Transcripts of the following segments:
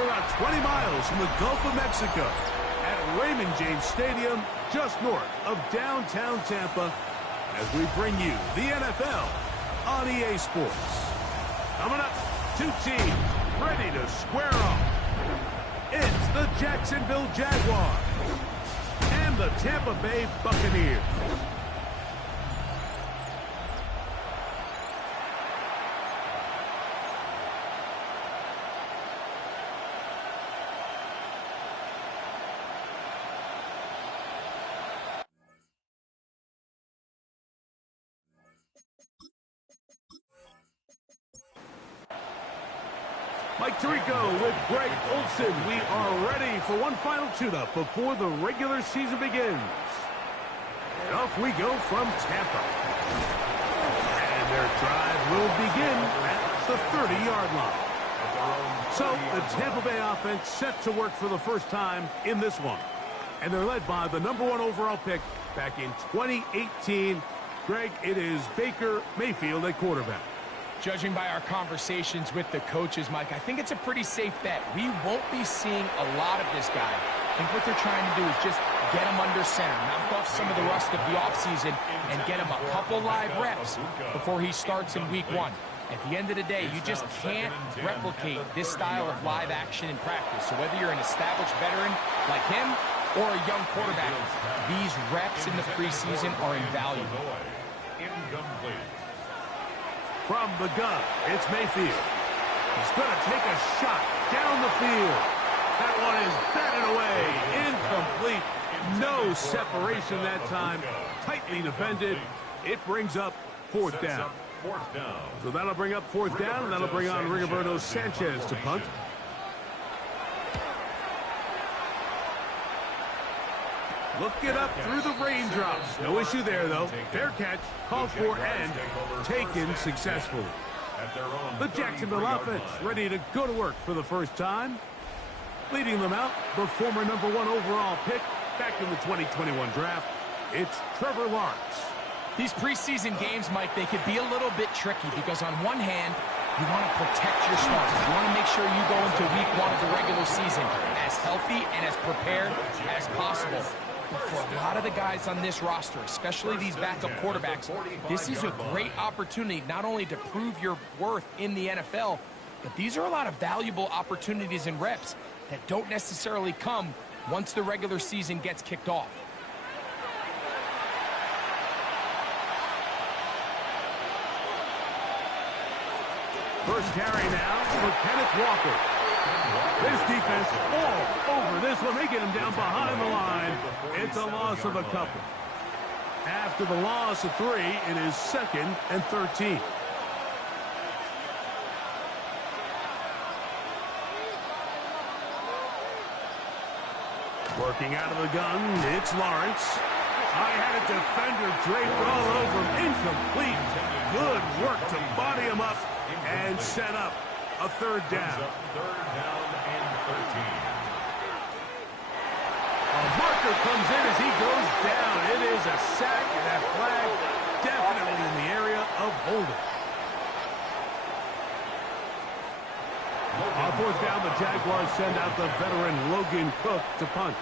We're about 20 miles from the Gulf of Mexico at Raymond James Stadium, just north of downtown Tampa, as we bring you the NFL on EA Sports. Coming up, two teams ready to square off. It's the Jacksonville Jaguars and the Tampa Bay Buccaneers. Mike Tirico with Greg Olsen. We are ready for one final tune-up before the regular season begins. And off we go from Tampa. And their drive will begin at the 30-yard line. So the Tampa Bay offense set to work for the first time in this one. And they're led by the #1 overall pick back in 2018. Greg, it is Baker Mayfield at quarterback. Judging by our conversations with the coaches, Mike, I think it's a pretty safe bet. We won't be seeing a lot of this guy. I think what they're trying to do is just get him under center, knock off some of the rust of the offseason, and get him a couple live reps before he starts in week 1. At the end of the day, you just can't replicate this style of live action in practice. So whether you're an established veteran like him or a young quarterback, these reps in the preseason are invaluable. Incomplete. From the gun, it's Mayfield. He's going to take a shot down the field. That one is batted away. Incomplete. No separation that time. Tightly defended. It brings up fourth down. So that'll bring up fourth down, and that'll bring on Rigoberto Sanchez to punt. Looking up through the raindrops. No issue there, though. Fair catch, called for, and taken successfully. The Jacksonville offense ready to go to work for the first time. Leading them out, the former #1 overall pick back in the 2021 draft. It's Trevor Lawrence. These preseason games, Mike, they could be a little bit tricky because on one hand, you want to protect your starters. You want to make sure you go into week 1 of the regular season as healthy and as prepared as possible. But for a lot of the guys on this roster, especially these backup quarterbacks, this is a great opportunity not only to prove your worth in the NFL, but these are a lot of valuable opportunities and reps that don't necessarily come once the regular season gets kicked off. First carry now for Kenneth Walker. This defense all over this one. They get him down behind the line. It's a loss of a couple. After the loss of 3, it is 2nd and 13. Working out of the gun, it's Lawrence. I had a defender draped all over him. Incomplete. Good work to body him up and set up a 3rd down. Third down and 13. A marker comes in as he goes down. It is a sack, and that flag definitely in the area of holding. On 4th down, the Jaguars send out the veteran Logan Cook to punt.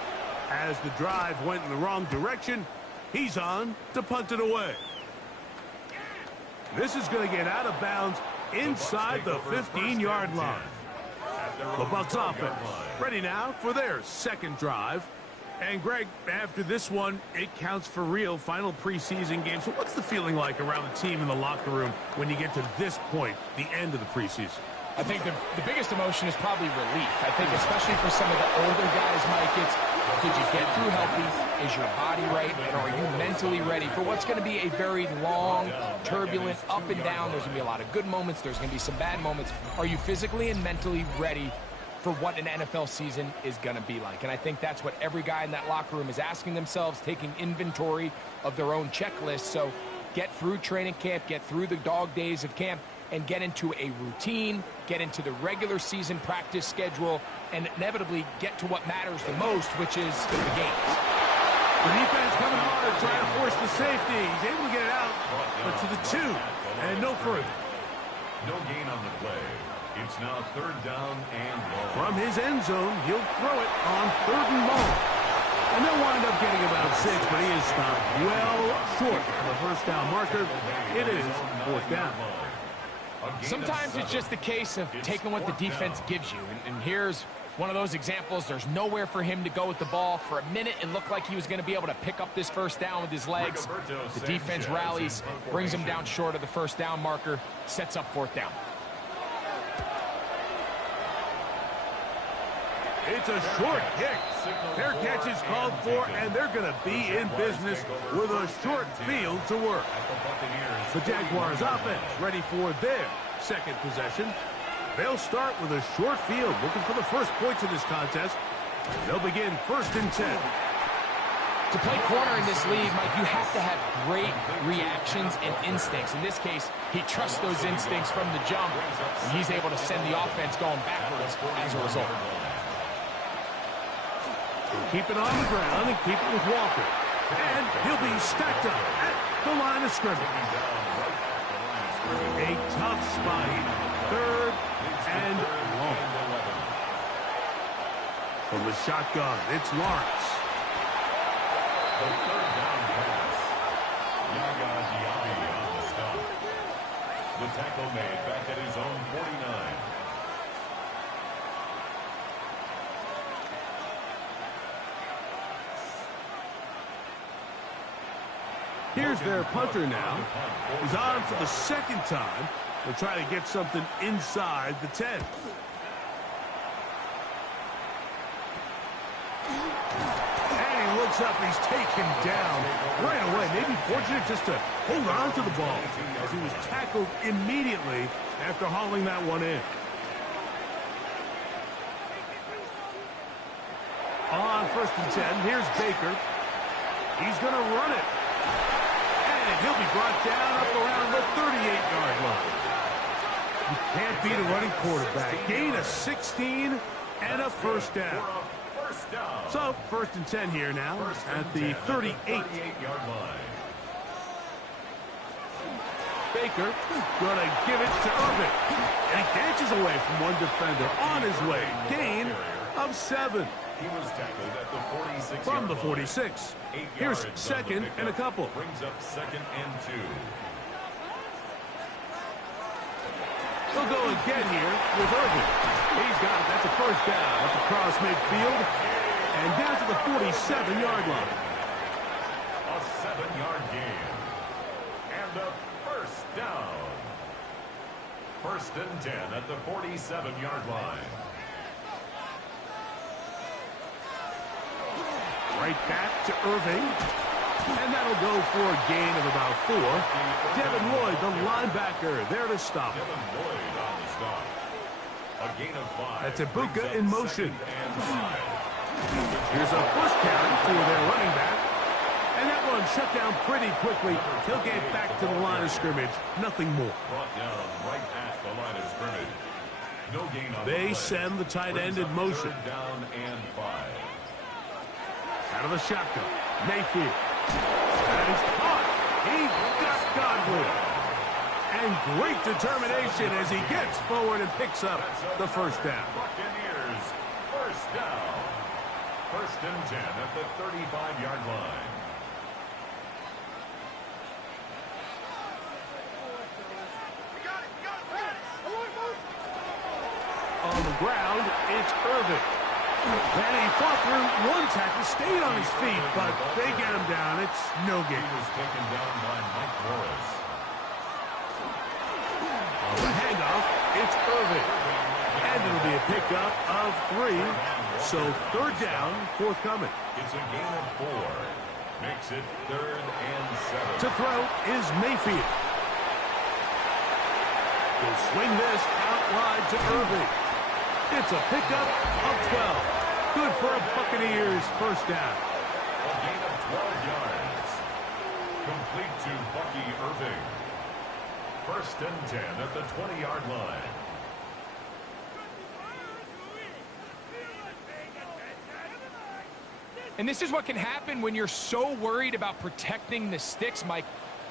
As the drive went in the wrong direction, he's on to punt it away. This is going to get out of bounds inside the 15-yard line. The Bucs offense ready now for their 2nd drive. And Greg, after this one, it counts for real. Final preseason game. So what's the feeling like around the team in the locker room when you get to this point, the end of the preseason? I think the biggest emotion is probably relief. I think especially for some of the older guys, Mike, it's did you get through healthy? Is your body right? And are you mentally ready for what's going to be a very long, turbulent, up and down? There's going to be a lot of good moments. There's going to be some bad moments. Are you physically and mentally ready for what an NFL season is going to be like? And I think that's what every guy in that locker room is asking themselves, taking inventory of their own checklist. So get through training camp, get through the dog days of camp, and get into a routine, get into the regular season practice schedule, and inevitably get to what matters the most, which is the games. The defense coming hard, trying to force the safety. He's able to get it out, but to the 2, and no further. No gain on the play. It's now third down and long. From his end zone, he'll throw it on 3rd and long. And they'll wind up getting about 6, but he is stopped well short of the first down marker. It is 4th down. Sometimes it's just a case of taking what the defense gives you. And here's one of those examples. There's nowhere for him to go with the ball. For a minute, it looked like he was going to be able to pick up this first down with his legs. The defense rallies, brings him down short of the first down marker, sets up 4th down. It's a short kick. Fair catch is called for, and they're going to be in business with a short field to work. The Jaguars offense ready for their second possession. They'll start with a short field, looking for the first points of this contest. They'll begin 1st and 10. To play corner in this league, Mike, you have to have great reactions and instincts. In this case, he trusts those instincts from the jump, and he's able to send the offense going backwards as a result. Keep it on the ground and keep it with Walker. And he'll be stacked up at the line of scrimmage. A tough spot. 3rd and long. From the shotgun, it's Lawrence. The 3rd down pass. Jaguars on the stop. The tackle made back at his own 49. Here's their punter now. He's on for the 2nd time. They'll try to get something inside the 10. And he looks up. He's taken down right away. Maybe fortunate just to hold on to the ball as he was tackled immediately after hauling that one in. On 1st and 10, here's Baker. He's going to run it. And he'll be brought down up around the 38-yard line. You can't beat a running quarterback. Gain of 16 and a first down. So, 1st and 10 here now at the 38-yard line. Baker going to give it to Irvin. And he dances away from one defender on his way. Gain of 7. He was tackled at the 46 from the 46. Here's 2nd and a couple. Brings up 2nd and 2. He'll go again here with Irvin. He's got it. That's a first down up across midfield and down to the 47-yard line. A 7-yard gain. And a first down. 1st and 10 at the 47-yard line. Right back to Irving. And that'll go for a gain of about 4. Devin Lloyd, the linebacker, there to stop. Devin Lloyd on the stop. A gain of 5. That's Ibuka in motion. Here's a first carry for their running back. And that one shut down pretty quickly. He'll get back to the line of scrimmage. Nothing more. Brought down right at the line of scrimmage. No gain on They send the tight end in motion. 3rd down and 5. Out of the shotgun. Mayfield. That is caught. He got Godwin. And great determination as he gets forward and picks up the first down. Buccaneers, first down. 1st and 10 at the 35-yard line. On the ground, it's Irvin. And he fought through one tackle, stayed on his feet, but they get him down. It's no gain. He was taken down by Mike Morris. On the handoff, it's Irvin. And it'll be a pickup of 3. So 3rd down, forthcoming. It's a gain of 4. Makes it 3rd and 7. To throw is Mayfield. He'll swing this out wide to Irving. It's a pickup of 12. Good for a Buccaneers first down. A gain of 12 yards. Complete to Bucky Irving. 1st and 10 at the 20-yard line. And this is what can happen when you're so worried about protecting the sticks, Mike.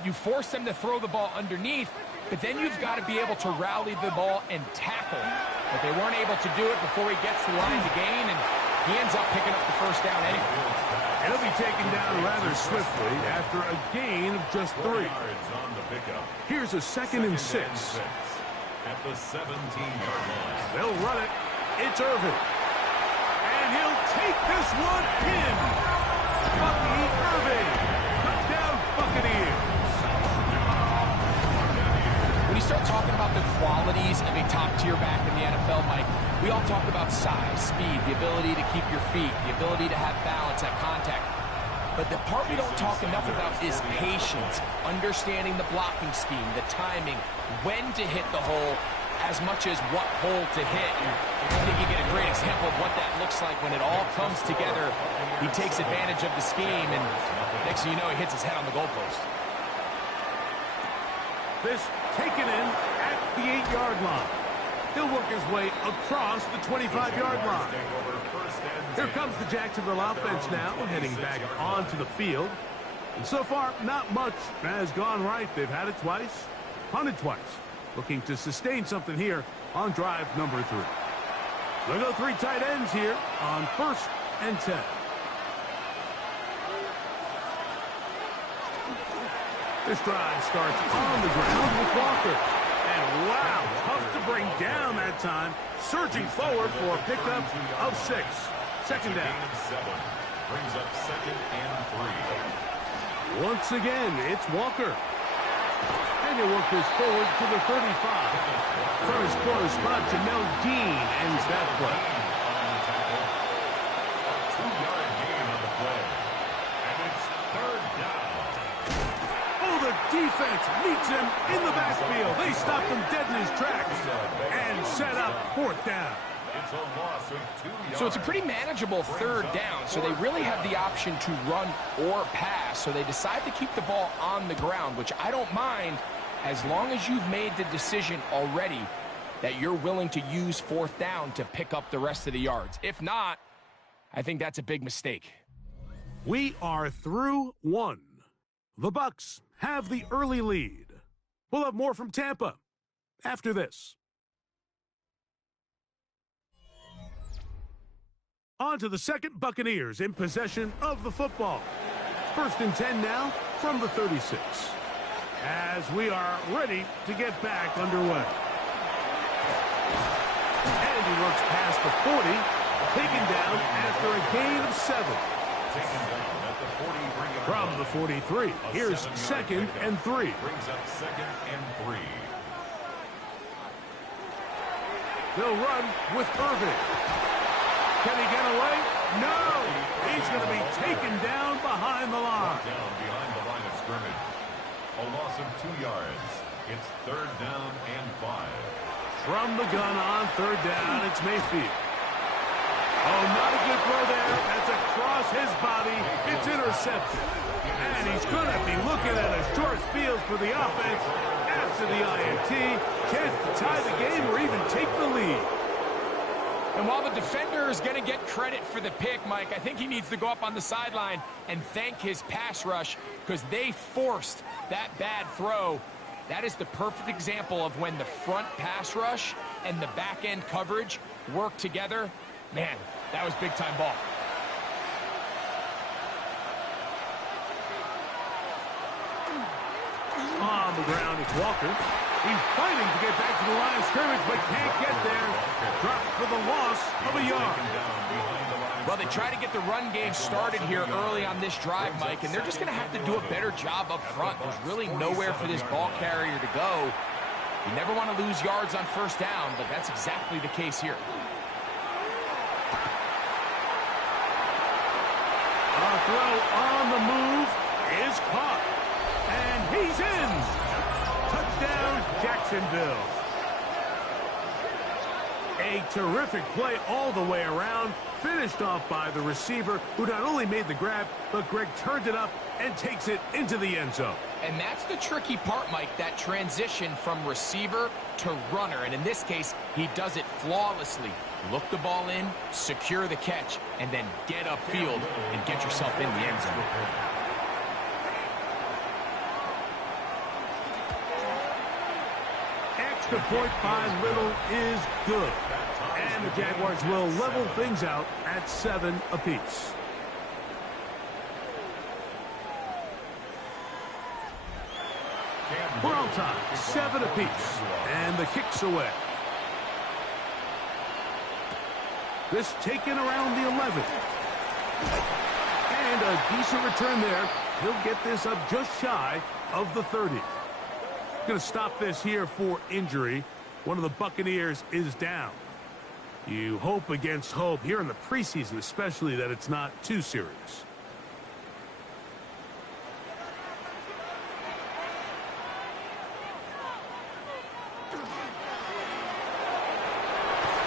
You force them to throw the ball underneath, But then you've got to be able to rally the ball and tackle. But they weren't able to do it before he gets the line to gain, and he ends up picking up the first down anyway. He'll be taken down rather swiftly after a gain of just 3. Here's a 2nd and 6. At the 17-yard line. They'll run it. It's Irvin. And he'll take this one in. Bucky Irvin. Touchdown, Buccaneers. When you start talking about the qualities of a top-tier back in the NFL, Mike, we all talk about size, speed, the ability to keep your feet, the ability to have balance at contact. But the part we don't talk enough about is patience, understanding the blocking scheme, the timing, when to hit the hole, as much as what hole to hit. And I think you get a great example of what that looks like when it all comes together. He takes advantage of the scheme, and next thing you know, he hits his head on the goalpost. This taken in at the 8-yard line. He'll work his way across the 25-yard line. Here comes the Jacksonville offense now, heading back onto the field. And so far, not much has gone right. They've had it twice, punted twice. Looking to sustain something here on drive number 3. They'll go 3 tight ends here on 1st and 10. This drive starts on the ground with Walker. And wow, tough to bring down that time. Surging forward for a pickup of 6. 2nd down. Brings up 2nd and 3. Once again, it's Walker. And he'll work this forward to the 35. From his corner spot, Jamel Dean ends that play. 2-yard gain on the play. And it's 3rd down. Oh, the defense meets him in the backfield. They stopped him dead in his tracks and set up 4th down. It's a loss of 2 yards. So it's a pretty manageable 3rd down, so they really have the option to run or pass. So they decide to keep the ball on the ground, which I don't mind as long as you've made the decision already that you're willing to use 4th down to pick up the rest of the yards. If not, I think that's a big mistake. We are through 1. The Bucs have the early lead. We'll have more from Tampa after this. On to the 2nd, Buccaneers in possession of the football. 1st and 10 now from the 36. As we are ready to get back underway. And he works past the 40, taken down after a gain of 7. Taken down at the 40. From the 43, here's 2nd and 3. Brings up 2nd and 3. They'll run with Irvin. Can he get away? No! He's going to be taken down behind the line. Down behind the line of scrimmage. A loss of 2 yards. It's 3rd down and 5. From the gun on 3rd down, it's Mayfield. Oh, not a good throw there. That's across his body. It's intercepted. And he's going to be looking at a short field for the offense after the INT. Chance to tie the game or even take the lead. And while the defender is going to get credit for the pick, Mike, I think he needs to go up on the sideline and thank his pass rush because they forced that bad throw. That is the perfect example of when the front pass rush and the back end coverage work together. Man, that was big-time ball. On the ground, it's Walker. He's fighting to get back to the line of scrimmage, but can't get there. Dropped for the loss of a yard. Well, they try to get the run game started here early on this drive, Mike, and they're just going to have to do a better job up front. There's really nowhere for this ball carrier to go. You never want to lose yards on 1st down, but that's exactly the case here. A throw on the move is caught. And he's in. Touchdown, Jacksonville. A terrific play all the way around. Finished off by the receiver, who not only made the grab, but Greg turned it up and takes it into the end zone. And that's the tricky part, Mike, that transition from receiver to runner. And in this case, he does it flawlessly. Look the ball in, secure the catch, and then get upfield and get yourself in the end zone. extra point by Little is good. And the Jaguars will level things out at 7 apiece. We're on time, 7 apiece. And the kick's away. This taken around the 11. And a decent return there. He'll get this up just shy of the 30. Going to stop this here for injury. One of the Buccaneers is down. You hope against hope here in the preseason, especially, that it's not too serious.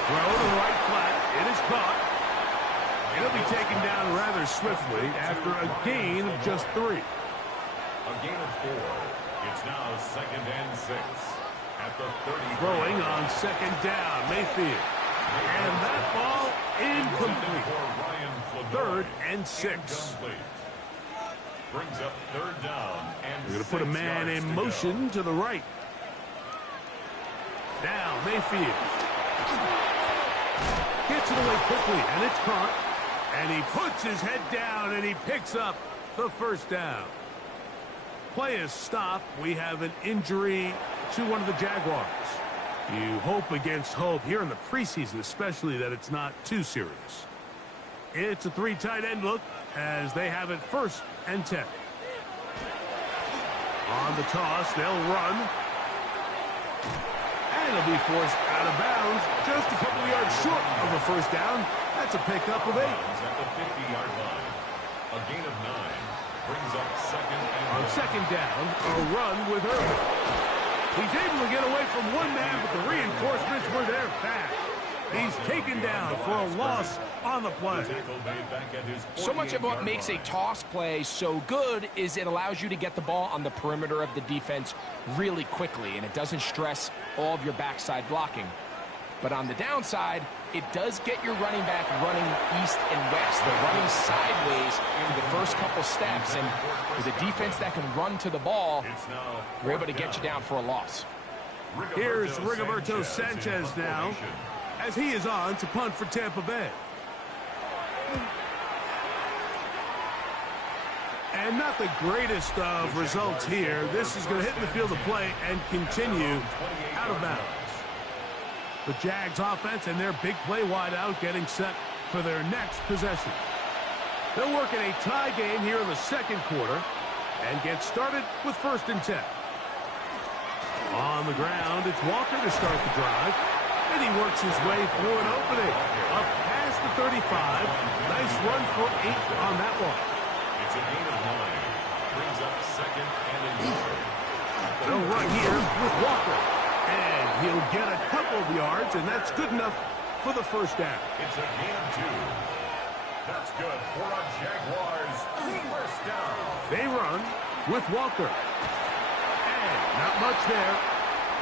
Throw to the right flat. It is caught. It'll be taken down rather swiftly after a gain of just 3. A gain of 4. It's now 2nd and 6. At the 30. Throwing on 2nd down, Mayfield. And that ball incomplete. 3rd and 6. Brings up 3rd down and We're going to put a man in motion to the right. Now Mayfield. Gets it away quickly, and it's caught. And he puts his head down, and he picks up the 1st down. Play is stopped. We have an injury to one of the Jaguars. You hope against hope here in the preseason, especially, that it's not too serious. It's a 3 tight end look as they have it 1st and 10. On the toss, they'll run. And it'll be forced out of bounds just a couple of yards short of the 1st down. That's a pickup of 8. At the 50-yard line. A gain of 9. Brings up 2nd and On 2nd down, a run with Irvin. He's able to get away from one man, but the reinforcements were there fast. He's taken down for a loss on the play. So much of what makes a toss play so good is it allows you to get the ball on the perimeter of the defense really quickly, and it doesn't stress all of your backside blocking. But on the downside, it does get your running back running east and west. They're running sideways for the first couple steps, and with a defense that can run to the ball, we're able to get you down for a loss. Here's Rigoberto Sanchez now, as he is on to punt for Tampa Bay. And not the greatest of results here. This is going to hit in the field of play and continue out of bounds. The Jags offense and their big play wide out getting set for their next possession. They'll work in a tie game here in the 2nd quarter and get started with 1st and 10. On the ground, it's Walker to start the drive. And he works his way through an opening. Up past the 35. Nice run for 8 on that one. It's a gain of 9. Brings up 2nd and a yard. They'll run here with Walker. And he'll get a couple of yards, and that's good enough for the 1st down. It's a gain of 2. That's good for a Jaguars 1st down. They run with Walker. And not much there.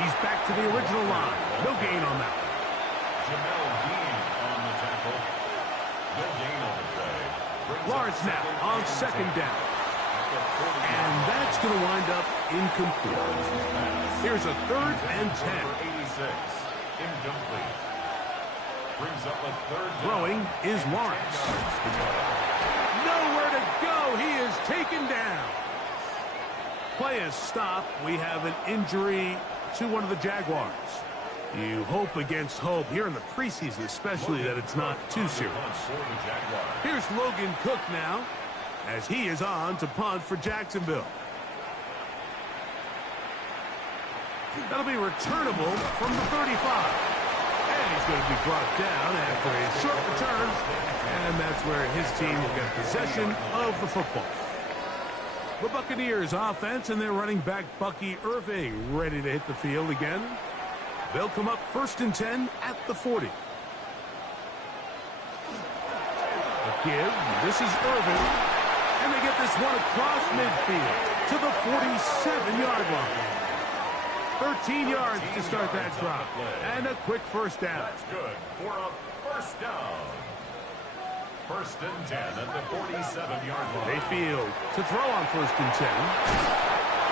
He's back to the original line. No gain on that one. Jamel Dean on the tackle. No gain on the play. Lawrence now on 2nd down. And that's going to wind up incomplete. Here's a 3rd and 10. 86. Incomplete. Brings up a 3rd down. Throwing is Lawrence. Nowhere to go. He is taken down. Play is stopped. We have an injury to one of the Jaguars. You hope against hope here in the preseason, especially, that it's not too serious. Here's Logan Cook now, as he is on to punt for Jacksonville. That'll be returnable from the 35. And he's going to be brought down after a short return. And that's where his team will get possession of the football. The Buccaneers offense and their running back Bucky Irving ready to hit the field again. They'll come up 1st and 10 at the 40. The give. This is Irving. And they get this one across midfield to the 47-yard line. 13 yards to start that drop. And a quick 1st down. That's good for a 1st down. 1st and 10 at the 47-yard line. Mayfield to throw on 1st and 10.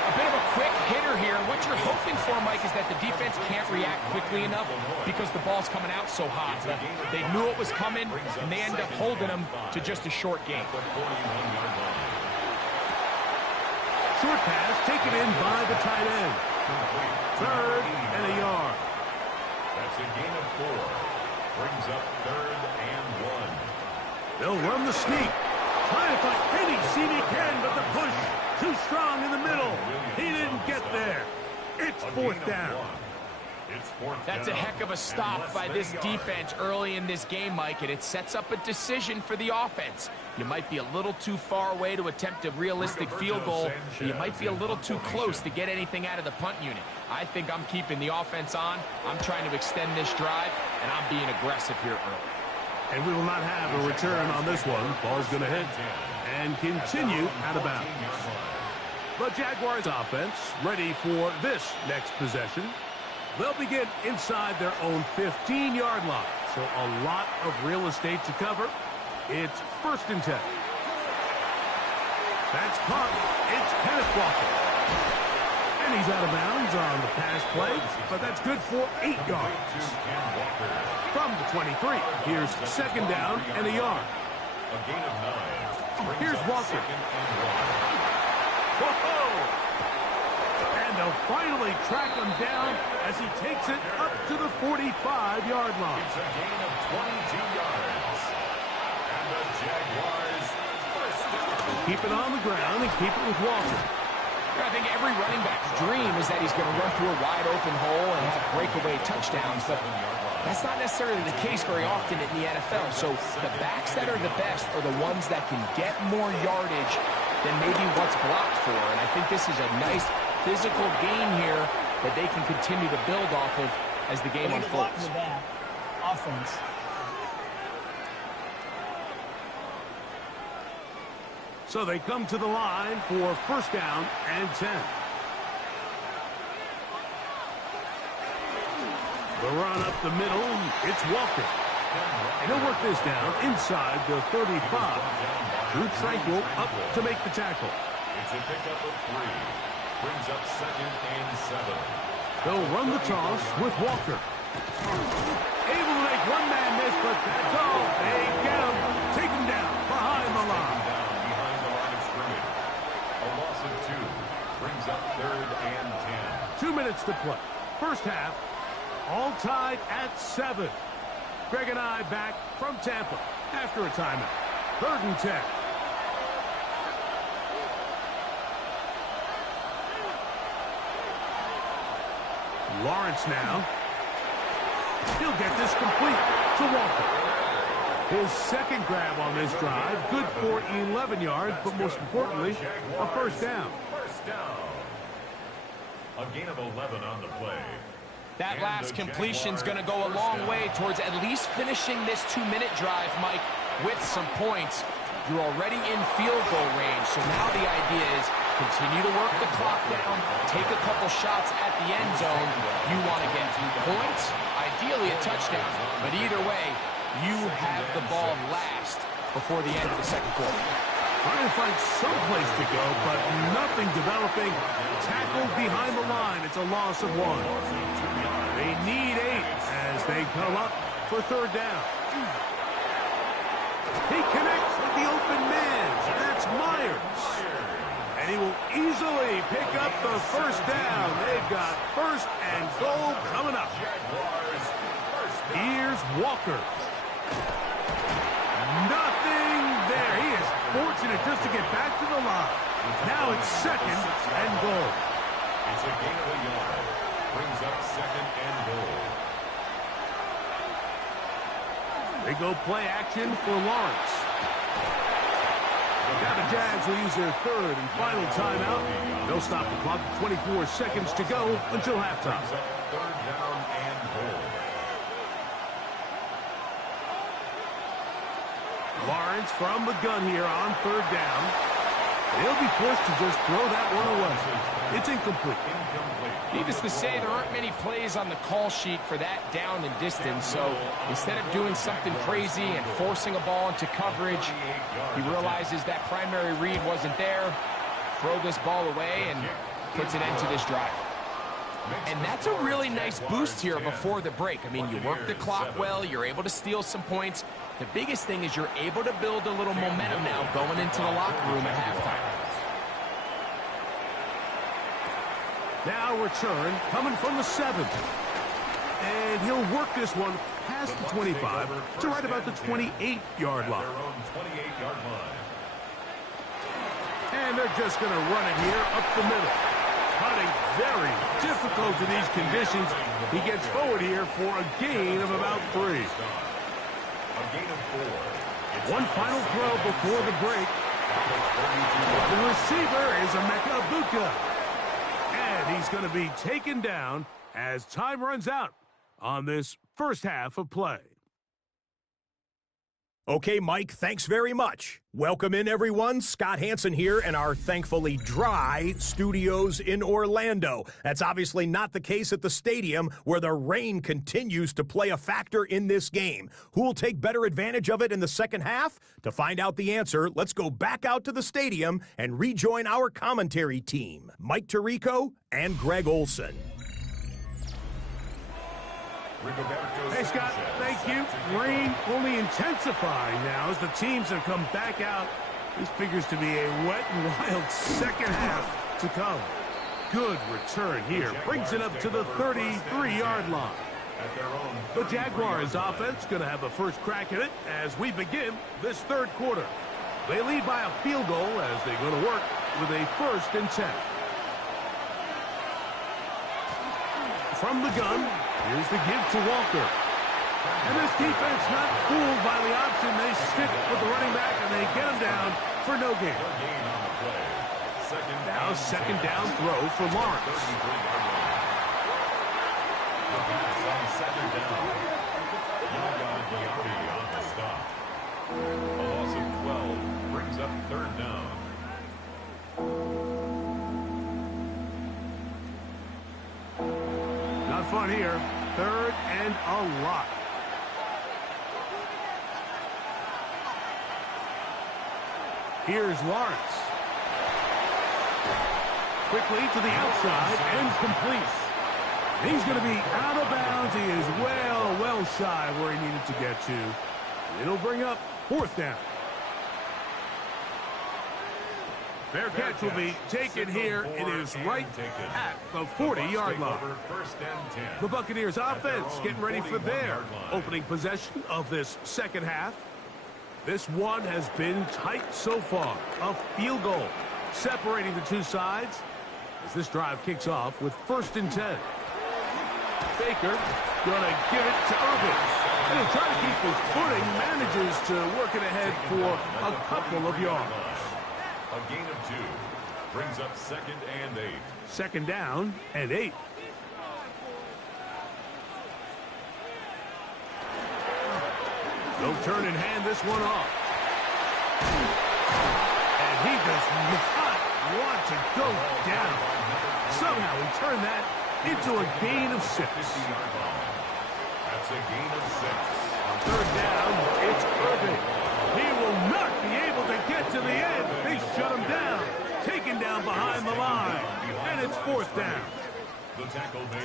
A bit of a quick hitter here. What you're hoping for, Mike, is that the defense can't react quickly enough because the ball's coming out so hot. They knew it was coming, and they end up holding them to just a short game. Short pass taken in by the tight end. 3rd and a yard. That's a gain of 4. Brings up 3rd and 1. They'll run the sneak. Trying to find any seam he can, but the push too strong in the middle. He didn't get there. It's 4th down. That's a heck of a stop by this defense early in this game, Mike, and it sets up a decision for the offense. You might be a little too far away to attempt a realistic field goal, but you might be a little too close to get anything out of the punt unit. I think I'm keeping the offense on. I'm trying to extend this drive, and I'm being aggressive here early. And we will not have a return on this one. Ball's going to hit and continue out of bounds. The Jaguars offense ready for this next possession. They'll begin inside their own 15-yard line. So a lot of real estate to cover. It's 1st and 10. That's caught. It's Kenneth Walker. And he's out of bounds on the pass play, but that's good for 8 yards. From the 23, here's 2nd down and a yard. A gain of 9. Here's Walker. Whoa! And they'll finally track him down as he takes it up to the 45-yard line. It's a gain of 22 yards. And the Jaguars first down. Keep it on the ground and keep it with Walker. I think every running back's dream is that he's going to run through a wide-open hole and have breakaway touchdowns, but that's not necessarily the case very often in the NFL. So the backs that are the best are the ones that can get more yardage than maybe what's blocked for. And I think this is a nice physical gain here that they can continue to build off of as the game unfolds. Offense. So they come to the line for 1st down and 10. The run up the middle, it's Walker. And he'll work this down inside the 35. Drew Tranquil up to make the tackle. It's a pickup of 3. Brings up 2nd and 7. They'll run the toss with Walker. Able to make one man miss, but that's all. They get him. Take him down behind the line. Behind the line of scrimmage. A loss of 2. Brings up 3rd and 10. 2 minutes to play. First half, all tied at 7. Greg and I back from Tampa after a timeout. 3rd and 10. Lawrence now. He'll get this complete to Walker. His 2nd grab on this drive, good for 11 yards, but most importantly, a 1st down. First down. A gain of 11 on the play. That last completion's going to go a long way towards at least finishing this 2-minute drive, Mike, with some points. You're already in field goal range, so now the idea is continue to work the clock down, take a couple shots at the end zone. You want to get points, ideally a touchdown, but either way, you have the ball last before the end of the 2nd quarter. Trying to find some place to go, but nothing developing. Tackled behind the line. It's a loss of 1. They need 8 as they come up for 3rd down. He connects with the open man. That's Myers. And he will easily pick up the 1st down. They've got 1st and goal coming up. Here's Walker. Nothing there. He is fortunate just to get back to the line. Now it's 2nd and goal. It's a gain of a yard. Brings up 2nd and goal. They go play action for Lawrence. Now the Jags will use their 3rd and final timeout. They'll stop the clock with 24 seconds to go until halftime. 3rd down and goal. Lawrence from the gun here on 3rd down. He'll be forced to just throw that one away. It's incomplete. Needless to say, there aren't many plays on the call sheet for that down and distance, so instead of doing something crazy and forcing a ball into coverage, he realizes that primary read wasn't there, throw this ball away, and puts an end to this drive. And that's a really nice boost here before the break. I mean, you work the clock well, you're able to steal some points. The biggest thing is you're able to build a little momentum now going into the locker room at halftime. Now return coming from the 7. And he'll work this one past the 25 to right about the 28-yard line. And they're just going to run it here up the middle. Running very difficult in these conditions. He gets forward here for a gain of about 3. One final throw before the break. The receiver is Emeka Buka. And he's going to be taken down as time runs out on this first half of play. Okay, Mike, thanks very much. Welcome in, everyone. Scott Hansen here in our thankfully dry studios in Orlando. That's obviously not the case at the stadium, where the rain continues to play a factor in this game. Who will take better advantage of it in the second half? To find out the answer, let's go back out to the stadium and rejoin our commentary team, Mike Tirico and Greg Olson. Hey, Scott, thank you. Rain only intensifying now as the teams have come back out. This figures to be a wet and wild second half to come. Good return here. Brings it up to the 33-yard line. The Jaguars offense going to have a first crack at it as we begin this third quarter. They lead by a field goal as they go to work with a 1st and 10. From the gun, here's the give to Walker. And this defense not fooled by the option. They stick with the running back, and they get him down for no gain. Now second down throw for Lawrence. Second down. On the stop. A loss of 12 brings up 3rd down. Not fun here. 3rd and a lot. Here's Lawrence. Quickly to the outside and complete. He's going to be out of bounds. He is well shy where he needed to get to. It'll bring up 4th down. Fair catch will be taken here. It is right at the 40-yard line. The Buccaneers offense getting ready for their opening possession of this second half. This one has been tight so far. A field goal separating the two sides as this drive kicks off with 1st and 10. Baker going to give it to Irvin. And he'll try to keep his footing, manages to work it ahead for a couple of yards. A gain of 2 brings up 2nd and 8. 2nd down and 8. They'll turn and hand this one off. And he does not want to go down. Somehow he turned that into a gain of 6. That's a gain of 6. On 3rd down, it's Irvin. He will not be able to get to the end. They shut him down. Taken down behind the line. And it's 4th down.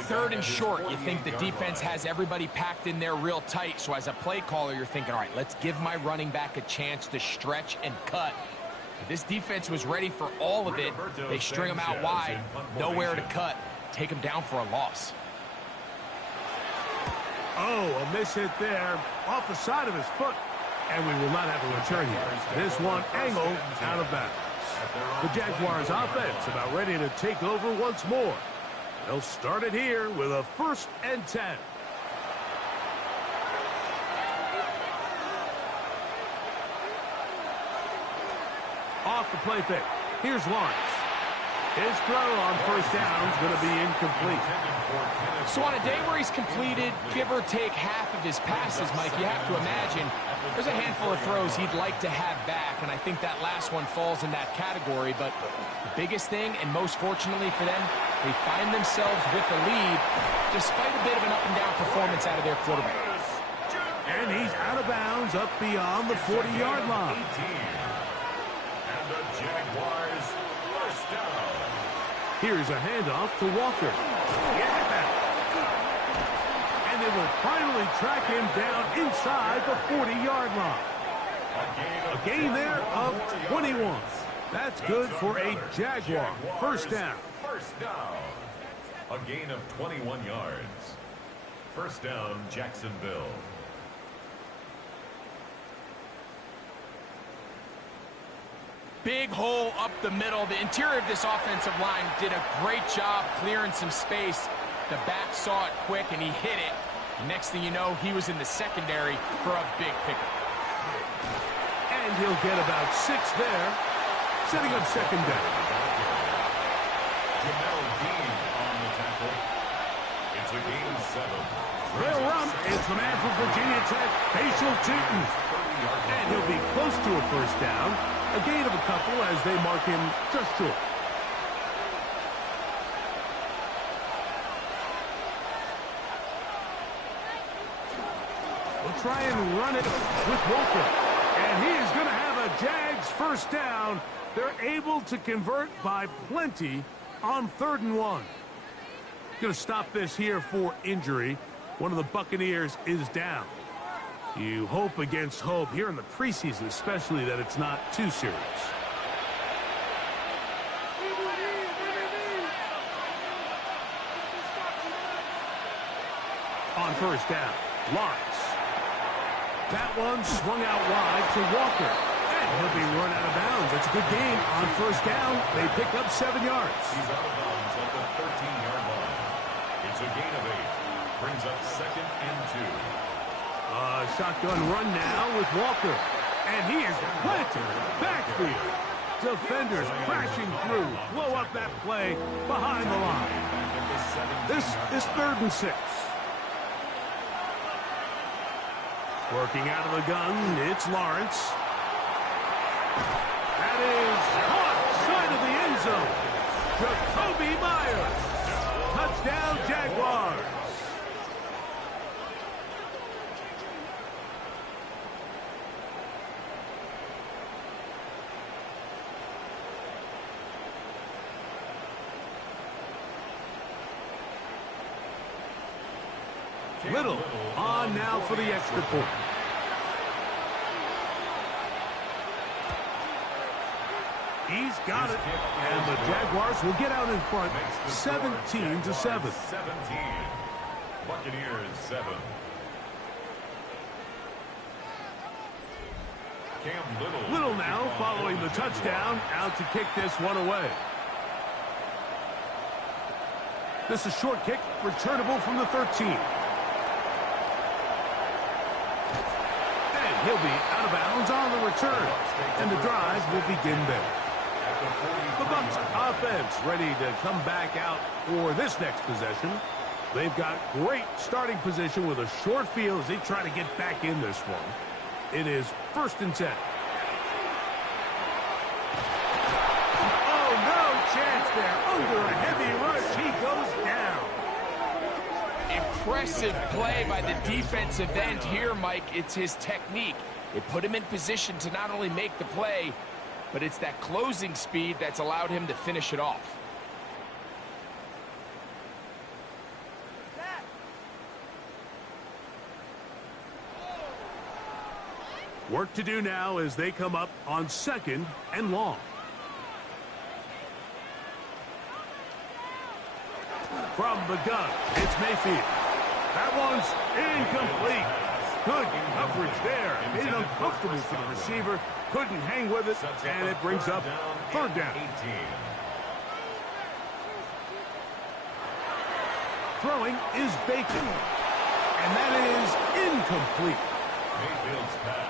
3rd and short. You think the defense has everybody packed in there real tight. So as a play caller, you're thinking, all right, let's give my running back a chance to stretch and cut. But this defense was ready for all of it. They string him out wide. Nowhere to cut. Take him down for a loss. Oh, a miss hit there off the side of his foot. And we will not have a return here. This one angled out of bounds. The Jaguars offense about ready to take over once more. They'll start it here with a 1st and 10. Off the play fake. Here's Lawrence. His throw on 1st down is going to be incomplete. So on a day where he's completed, give or take half of his passes, Mike, you have to imagine there's a handful of throws he'd like to have back, and I think that last one falls in that category. But the biggest thing, and most fortunately for them, they find themselves with a lead despite a bit of an up-and-down performance out of their quarterback. And he's out of bounds up beyond the 40-yard line. And the Jaguars first down. Here's a handoff to Walker. Yeah! And they will finally track him down inside the 40-yard line. A gain there of 21. That's good for a Jaguar. First down. First down. A gain of 21 yards. First down, Jacksonville. Big hole up the middle. The interior of this offensive line did a great job clearing some space. The back saw it quick, and he hit it. Next thing you know, he was in the secondary for a big pickup. And he'll get about 6 there, setting up second down. Jamel Dean on the tackle. It's a gain of 7. They'll run. It's the man from Virginia Tech, Facial Tootin. And he'll be close to a first down. A gain of a couple as they mark him just short. We'll try and run it with Walker. And he is going to have a Jags first down. They're able to convert by plenty on 3rd and 1. Going to stop this here for injury. One of the Buccaneers is down. You hope against hope here in the preseason, especially that it's not too serious. On first down, Lawrence. That one swung out wide to Walker. And he'll be run out of bounds. That's a good game on first down. They pick up 7 yards. He's out of bounds at the 13-yard line. It's a gain of 8. Brings up 2nd and 2. Shotgun run now with Walker. And he is planted in the backfield. Defenders crashing through. Blow up that play behind the line. This is 3rd and 6. Working out of the gun, it's Lawrence. That is caught side of the end zone. Jacoby Myers. Touchdown, Jaguars. Little on now for the extra point. He's got it. And the Jaguars will get out in front 17-7. 17. Buccaneers 7. Cam Little now following the touchdown, out to kick this one away. This is short kick, returnable from the 13. He'll be out of bounds on the return, and the drive will begin there. The Bucs offense ready to come back out for this next possession. They've got great starting position with a short field as they try to get back in this one. It is 1st and 10. Oh, no chance there. Under a heavy rush, he goes down. Impressive play by the defensive end here, Mike. It's his technique. It put him in position to not only make the play, but it's that closing speed that's allowed him to finish it off. Work to do now as they come up on 2nd and long. From the gun, it's Mayfield. That one's incomplete. Good coverage there. Made it uncomfortable for the receiver. Couldn't hang with it, and it brings up 3rd down. 18. Throwing is Bacon. And that is incomplete. Mayfield's pass.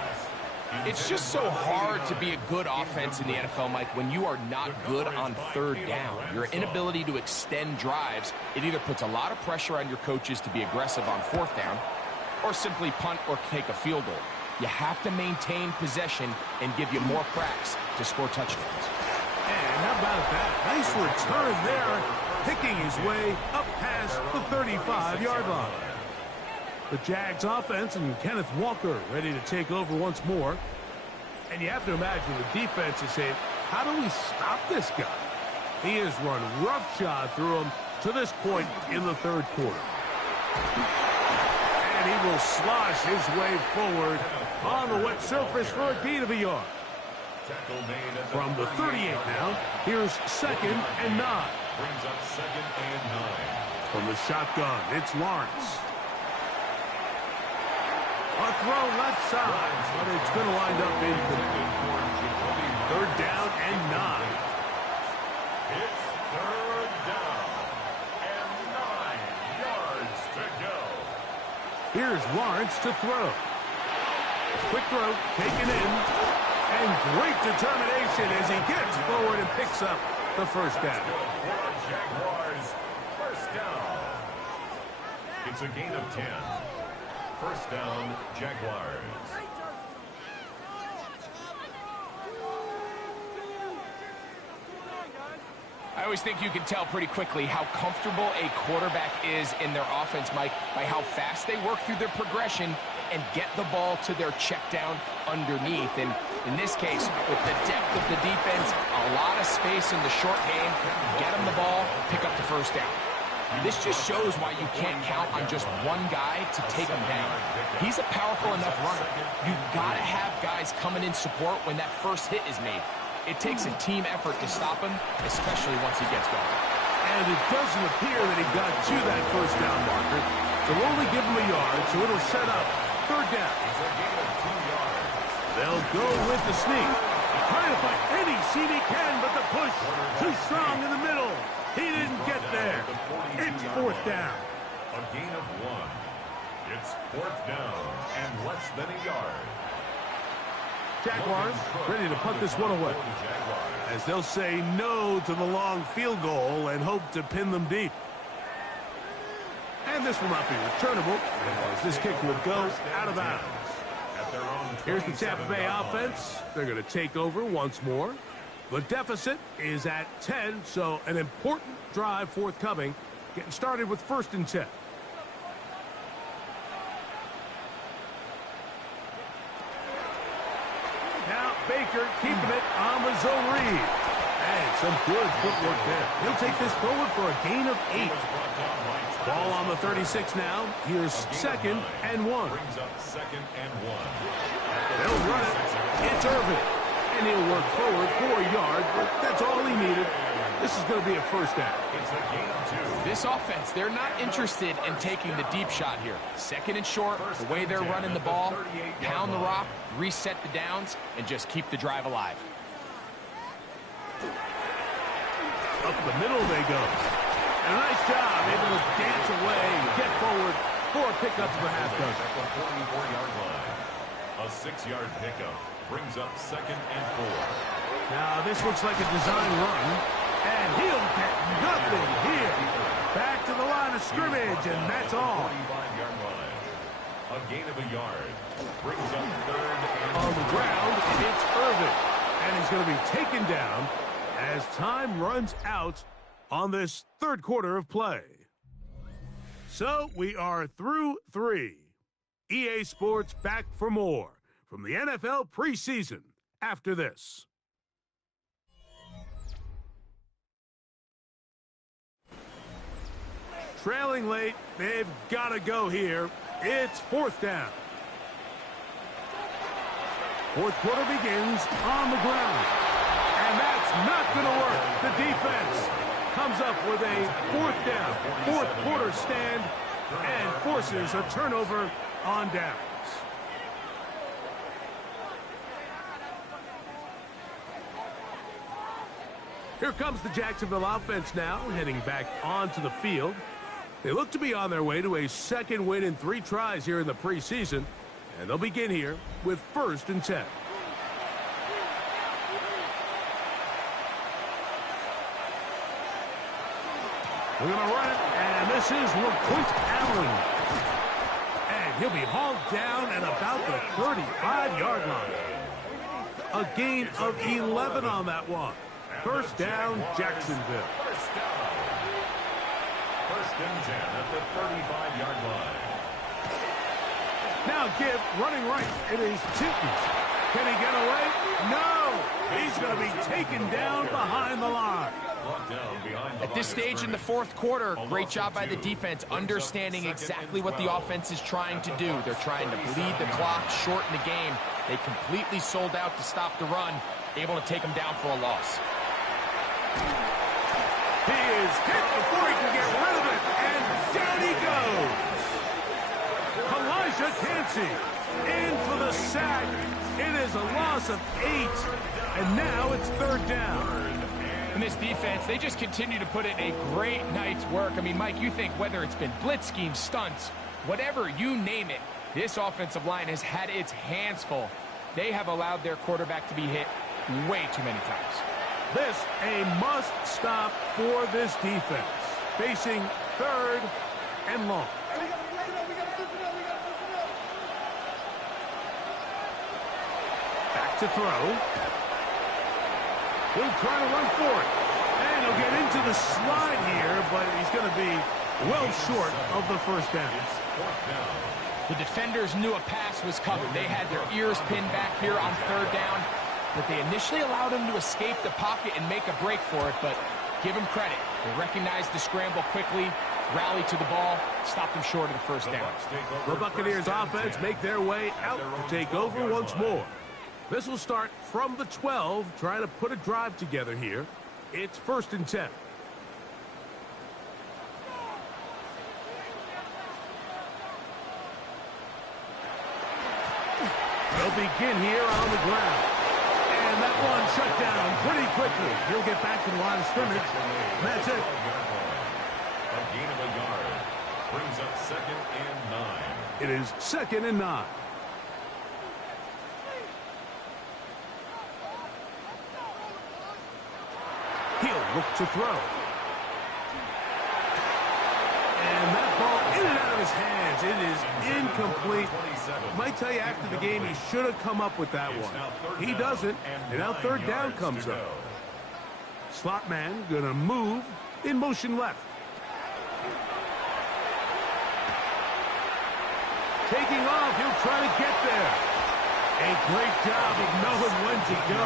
It's just so hard to be a good offense in the NFL, Mike, when you are not good on 3rd down. Your inability to extend drives, it either puts a lot of pressure on your coaches to be aggressive on 4th down or simply punt or take a field goal. You have to maintain possession and give you more cracks to score touchdowns. And how about that? Nice return there, picking his way up past the 35-yard line. The Jags offense and Kenneth Walker ready to take over once more. And you have to imagine the defense is saying, how do we stop this guy? He has run roughshod through him to this point in the third quarter. And he will slosh his way forward on the wet surface for a gain of a yard. From the 38 now, here's 2nd and 9. Brings up 2nd and 9. From the shotgun, it's Lawrence. A throw left side, but it's going to wind up incomplete. 3rd down and 9. It's 3rd down and 9 yards to go. Here's Lawrence to throw. Quick throw, taken in, and great determination as he gets forward and picks up the 1st down. Jaguars, 1st down. It's a gain of 10. 1st down, Jaguars. I always think you can tell pretty quickly how comfortable a quarterback is in their offense, Mike, by how fast they work through their progression and get the ball to their check down underneath. And in this case, with the depth of the defense, a lot of space in the short game, get them the ball, pick up the 1st down. This just shows why you can't count on just one guy to take him down. He's a powerful enough runner. You've got to have guys coming in support when that first hit is made. It takes a team effort to stop him, especially once he gets going. And it doesn't appear that he got to that 1st down marker. They'll only give him a yard, so it'll set up 3rd down. It's a gain of 2 yards. They'll go with the sneak. Trying to find any seam he can, but the push too strong in the middle. He didn't get there. It's 4th down. A gain of 1. It's 4th down and less than a yard. Jaguars ready to punt this one away, as they'll say no to the long field goal and hope to pin them deep. And this will not be returnable, as this kick will go out of bounds. Here's the Tampa Bay offense. They're going to take over once more. The deficit is at 10, so an important drive forthcoming. Getting started with 1st and 10. Now Baker keeping it on the zone read. And some good footwork there. He'll take this forward for a gain of 8. Ball on the 36 now. Here's 2nd and 1. Brings up 2nd and 1. They'll run it. It's Irvin. And he'll work forward for a yard, but that's all he needed. This is going to be a 1st down. It's a gain of 2. This offense, they're not interested in taking the deep shot here. 2nd and short, the way they're running the ball, pound the rock, reset the downs, and just keep the drive alive. Up the middle they go. And a nice job, able to dance away, get forward for a pickup to the half dozen. At the 44-yard line. A 6-yard pickup brings up 2nd and 4. Now this looks like a design run, and he'll get nothing here. Back to the line of scrimmage, and that's all. 45-yard line. A gain of a yard brings up 3rd and On the ground, it's Irvin, and he's going to be taken down as time runs out on this 3rd quarter of play. So we are through 3. EA Sports back for more from the NFL preseason after this. Trailing late, they've got to go here. It's 4th down. 4th quarter begins on the ground. And that's not going to work. The defense comes up with a 4th down, 4th quarter stand, and forces a turnover on downs. Here comes the Jacksonville offense now, heading back onto the field. They look to be on their way to a 2nd win in 3 tries here in the preseason, and they'll begin here with 1st and 10. We're going to run it, and this is LaQuint Allen. And he'll be hauled down at about the 35-yard line. A gain of 11 on that one. 1st down, Jacksonville. 1st and 10 at the 35-yard line. Now give running right. It is Tinton. Can he get away? No! He's going to be taken down behind the line. brought down behind the At this line of stage in the scrimmage. fourth quarter, A great loss job of by the 2. defense, Brings up understanding 2nd exactly and what the 12. offense is trying to At the do. Bucs They're trying to bleed the 37 clock, yards. shorten the game. They completely sold out to stop the run, able to take them down for a loss. He is hit before he can get rid of it, and down he goes. Elijah Cansey in for the sack. It is a loss of 8, and now it's 3rd down. And this defense, they just continue to put in a great night's work. I mean, Mike, you think whether it's been blitz schemes, stunts, whatever, you name it, this offensive line has had its hands full. They have allowed their quarterback to be hit way too many times. This a must-stop for this defense. Facing 3rd and long. Back to throw. He'll try to run for it. And he'll get into the slide here, but he's going to be well short of the 1st down. It's 4th down. The defenders knew a pass was coming. They had their ears pinned back here on 3rd down, but they initially allowed him to escape the pocket and make a break for it, but give him credit. They recognized the scramble quickly, rallied to the ball, stopped him short of the 1st down. The Buccaneers offense make their way out to take over once more. This will start from the 12, trying to put a drive together here. It's 1st and 10. They'll begin here on the ground. And that one shut down pretty quickly. He'll get back to the line of scrimmage. That's it. A gain of a yard. Brings up 2nd and 9. It is 2nd and 9. He'll look to throw. And that ball in and out of his hands. It is incomplete. Might tell you after the game he should have come up with that one. He doesn't, and now 3rd down comes up. Slot man gonna move in motion left. Taking off, he'll try to get there. A great job of knowing when to go.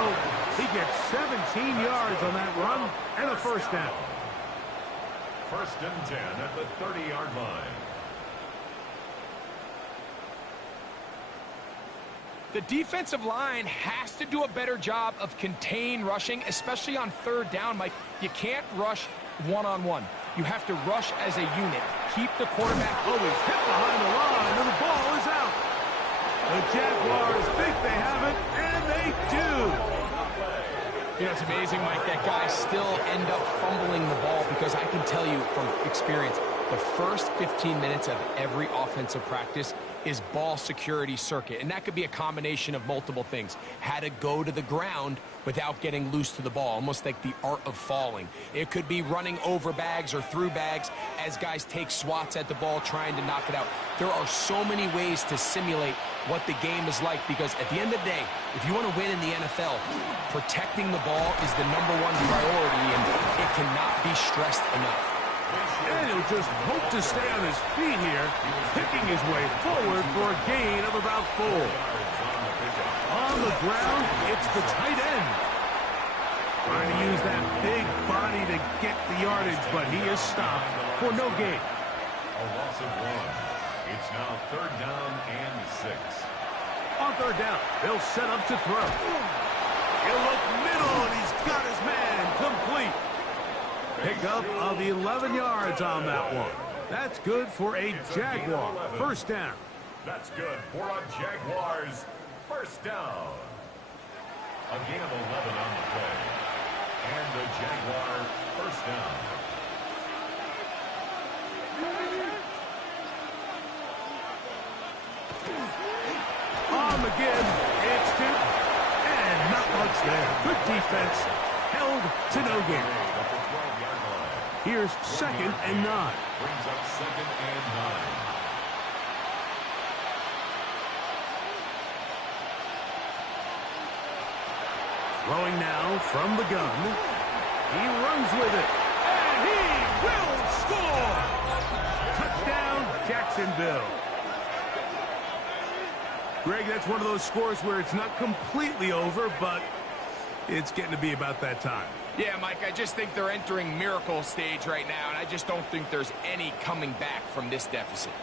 He gets 17 yards on that run and a 1st down. 1st and 10 at the 30-yard line. The defensive line has to do a better job of contain rushing, especially on 3rd down, Mike. You can't rush one-on-one. You have to rush as a unit. Keep the quarterback. Oh, he's hit behind the line, and the ball is out. The Jaguars think they have it, and they do. You know, it's amazing, Mike, that guys still end up fumbling the ball because I can tell you from experience, the first 15 minutes of every offensive practice is ball security circuit, and that could be a combination of multiple things. How to go to the ground without getting loose to the ball, almost like the art of falling. It could be running over bags or through bags as guys take swats at the ball trying to knock it out. There are so many ways to simulate what the game is like because at the end of the day, if you want to win in the NFL, protecting the ball is the #1 priority, and it cannot be stressed enough. And he'll just hope to stay on his feet here, picking his way forward for a gain of about 4. On the ground, it's the tight end. Trying to use that big body to get the yardage, but he is stopped for no gain. A loss of 1. It's now 3rd down and 6. On 3rd down, they'll set up to throw. He'll look middle, and he's got his man complete. Pickup of 11 yards on that one. That's good for a Jaguar 1st down. That's good for a Jaguars 1st down. A gain of 11 on the play. And the Jaguar 1st down. On the give, it's 2. And not much there. Good defense. Held to no gain. At the 12-yard line. Here's 2nd and 9. Brings up 2nd and 9. Throwing now from the gun. He runs with it. And he will score! Touchdown, Jacksonville. Greg, that's one of those scores where it's not completely over, but it's getting to be about that time. Yeah, Mike, I just think they're entering miracle stage right now, and I just don't think there's any coming back from this deficit.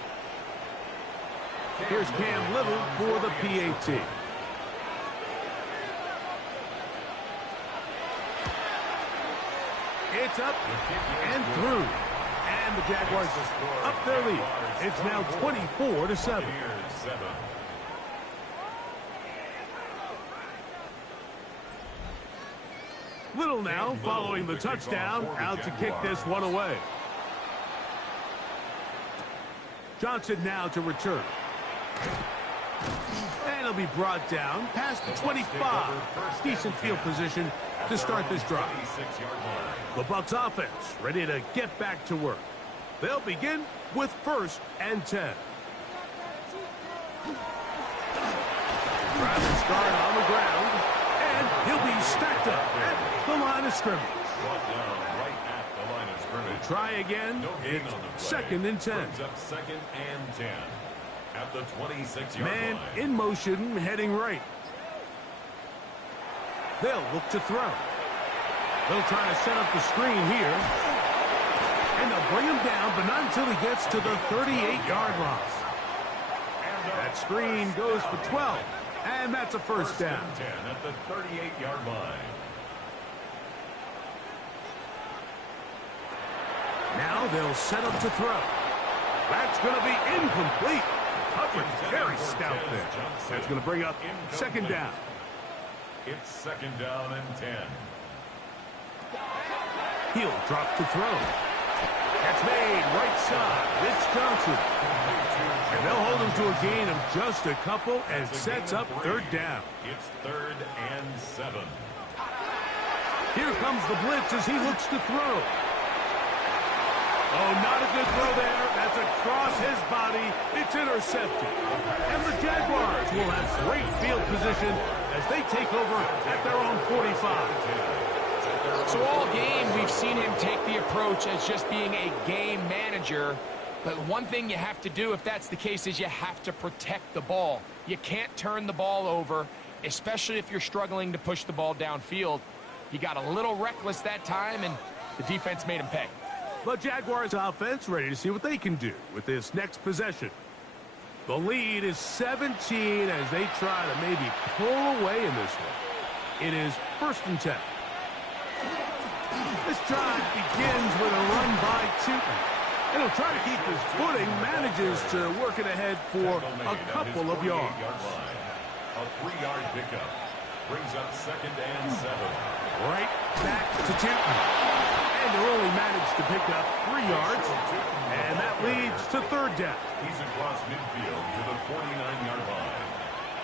Here's Cam Little for the PAT. It's up and through. And the Jaguars up their lead. It's now 24-7. Little now following the touchdown, out to kick this one away. Johnson now to return. And he'll be brought down past the 25. Decent field position to start this drive. The Bucs offense ready to get back to work. They'll begin with 1st and 10. Travis start on the ground, and he'll be stacked up at the line of scrimmage. We'll try again. It's 2nd and 10. Second and 10 at the 26-yard Man line. in motion, heading right. They'll look to throw. They'll try to set up the screen here. And they'll bring him down, but not until he gets to the 38-yard line. That screen goes for 12. And that's a first down. 10 at the 38-yard line. Now they'll set up to throw. That's going to be incomplete. Coverage very stout there. That's going to bring up 2nd down. It's 2nd down and 10. He'll drop to throw. That's made right side. It's Johnson. And they'll hold him to a gain of just a couple and sets up 3rd down. It's 3rd and 7. Here comes the blitz as he looks to throw. Oh, not a good throw there. That's across his body. It's intercepted. And the Jaguars will have great field position as they take over at their own 45. So all game, we've seen him take the approach as just being a game manager. But one thing you have to do if that's the case is you have to protect the ball. You can't turn the ball over, especially if you're struggling to push the ball downfield. He got a little reckless that time, and the defense made him pay. The Jaguars offense ready to see what they can do with this next possession. The lead is 17 as they try to maybe pull away in this one. It is 1st and 10. This drive begins with a run by Tootin. And he'll try to keep his footing, manages to work it ahead for a couple of yards. A 3-yard pickup brings up 2nd and 7. Right back to Tootin. And they'll only manage to pick up 3 yards. And that leads to 3rd down. He's across midfield to the 49-yard line.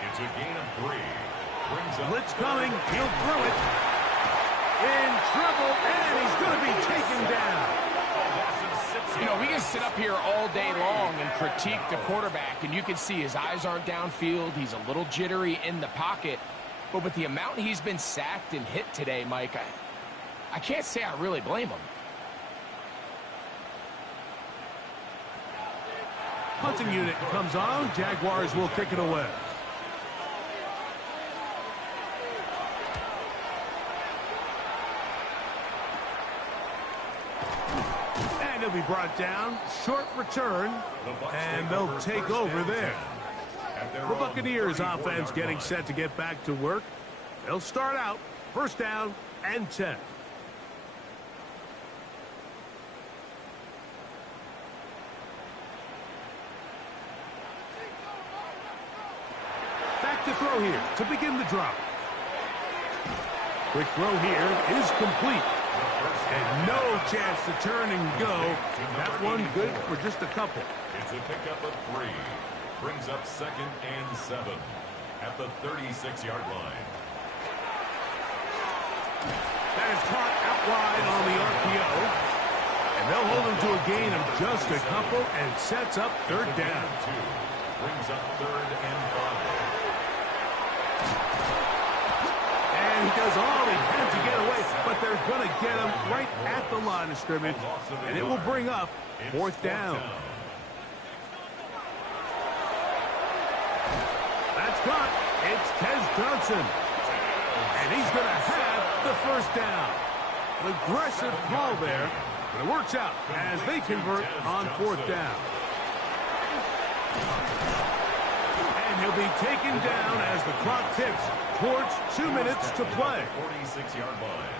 It's a gain of 3. Brings up Blitz coming. He'll throw it. In trouble, and he's going to be taken down. You know, we can sit up here all day long and critique the quarterback, and you can see his eyes aren't downfield. He's a little jittery in the pocket. But with the amount he's been sacked and hit today, Mike, I can't say I really blame him. Punting unit comes on. Jaguars will kick it away. And he'll be brought down. Short return. And they'll take over there. The Buccaneers offense getting set to get back to work. They'll start out 1st down and 10. Back to throw here to begin the drive. Quick throw here is complete. And no chance to turn and go. That one good for just a couple. It's a pickup of 3. Brings up 2nd and 7 at the 36-yard line. That is caught out wide on the RPO. And they'll hold him to a gain of just a couple and sets up 3rd down. 2. Brings up 3rd and 5. And he does all he can to get away, but they're going to get him right at the line of scrimmage, and it will bring up 4th down. That's caught. It's Tez Johnson. And he's going to have the 1st down. An aggressive call there, but it works out as they convert on fourth down. And he'll be taken down as the clock ticks towards 2 minutes to play. 46-yard line.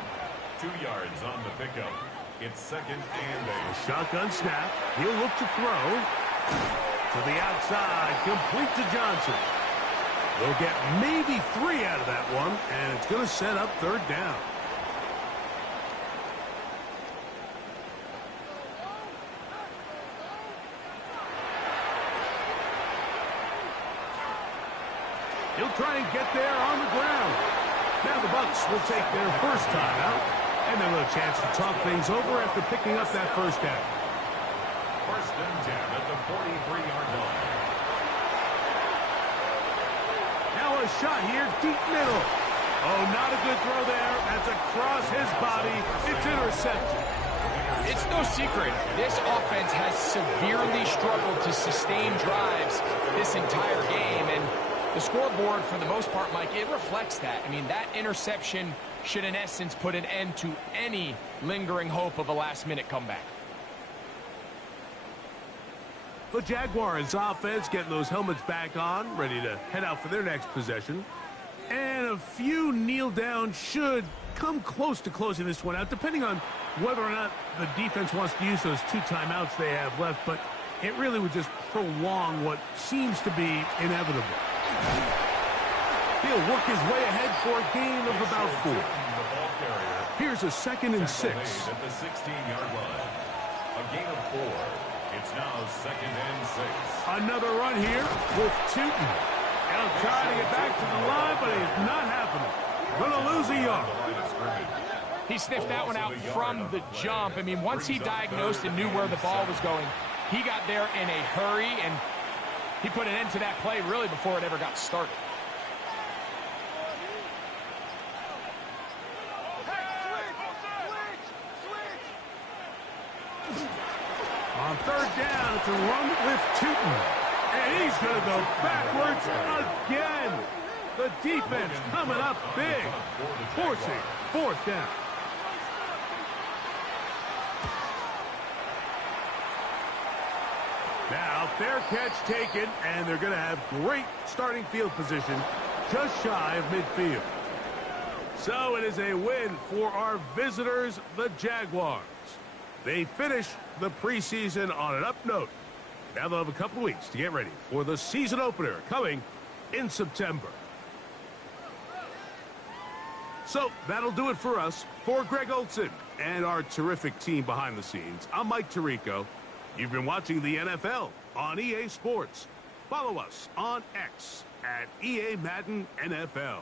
2 yards on the pickup. It's second and A shotgun snap. He'll look to throw. To the outside, complete to Johnson. They'll get maybe 3 out of that one, and it's going to set up third down. He'll try and get there on the ground. Now the Bucs will take their first timeout, and they'll have a chance to talk things over after picking up that first down. First and 10 at the 43-yard line. Now a shot here, deep middle. Oh, not a good throw there. That's across his body. It's intercepted. It's no secret, this offense has severely struggled to sustain drives this entire game, and the scoreboard, for the most part, Mike, it reflects that. I mean, that interception should, in essence, put an end to any lingering hope of a last-minute comeback. The Jaguars offense getting those helmets back on, ready to head out for their next possession. And a few kneel down should come close to closing this one out, depending on whether or not the defense wants to use those 2 timeouts they have left. But it really would just prolong what seems to be inevitable. He'll work his way ahead for a gain of about 4. Here's a second and 6. At the 16-yard line. A gain of 4. It's now second and 6. Another run here with Tootin. He'll try to get back to the line, but it's not happening. Gonna lose a yard. He sniffed that one out from the jump. I mean, once he diagnosed and knew where the ball was going, he got there in a hurry, and he put an end to that play really before it ever got started. On third down, it's a run with Tootin. And he's going to go backwards again. The defense coming up big, forcing fourth down. Now, fair catch taken, and they're going to have great starting field position just shy of midfield. So it is a win for our visitors, the Jaguars. They finish the preseason on an up note. Now they'll have a couple weeks to get ready for the season opener coming in September. So that'll do it for us. For Greg Olsen and our terrific team behind the scenes, I'm Mike Tirico. You've been watching the NFL on EA Sports. Follow us on X at EA Madden NFL.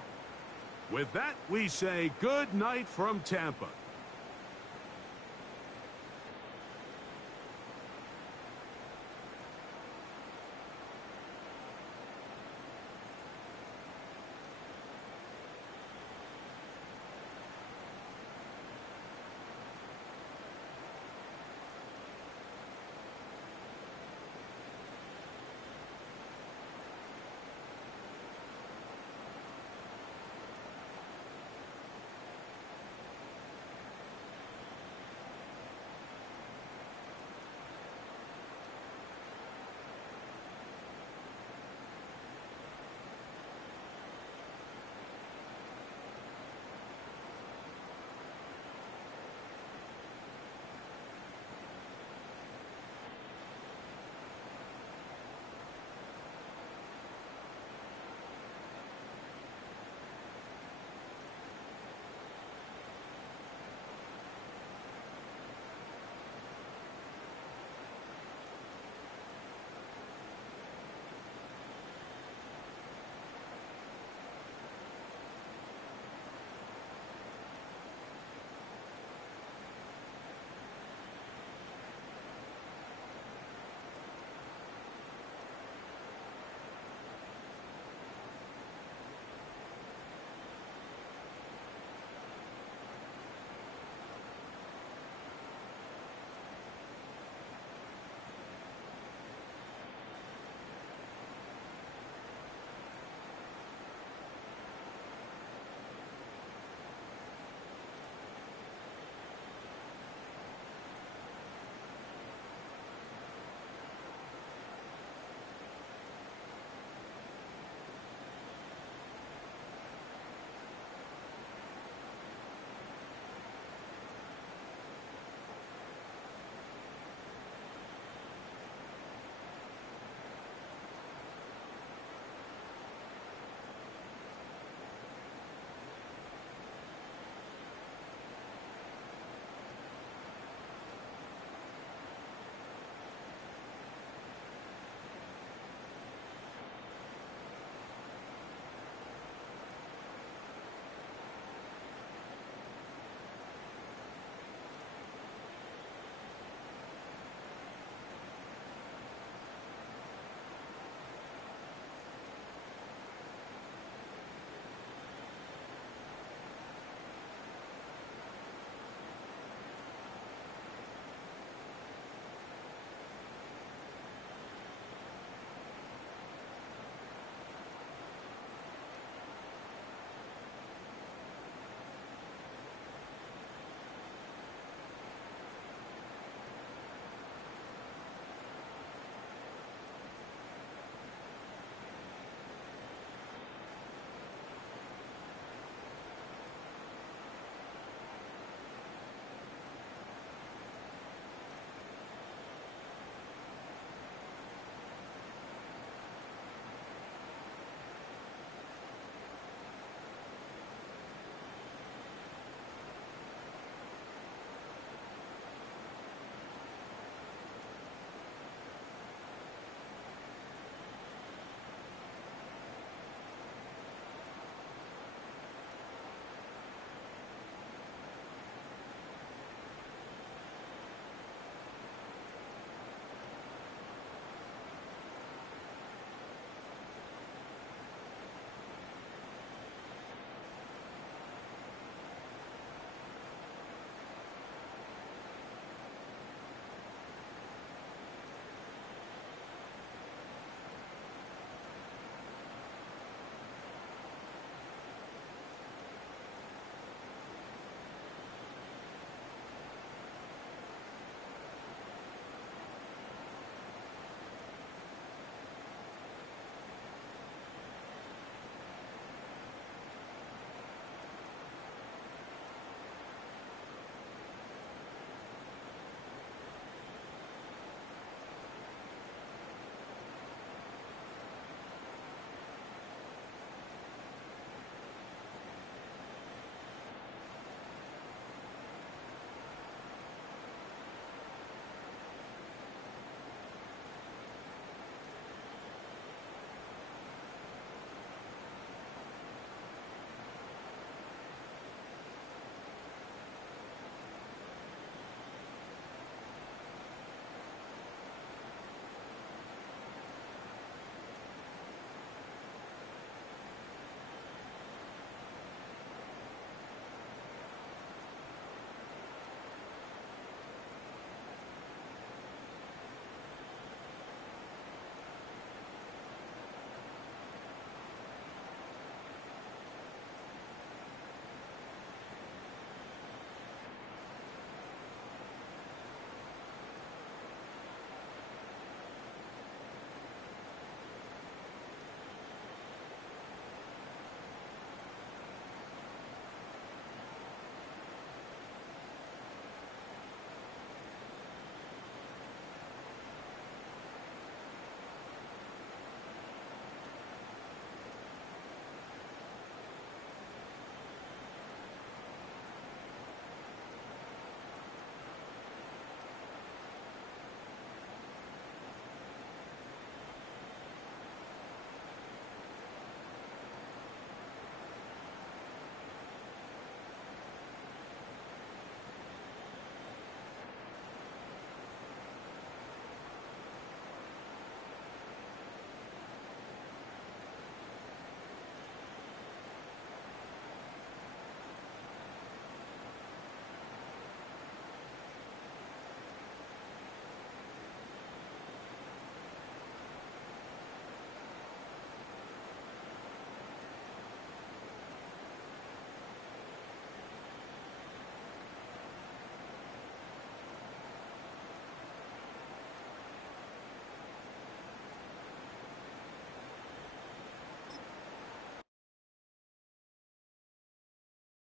With that, we say good night from Tampa.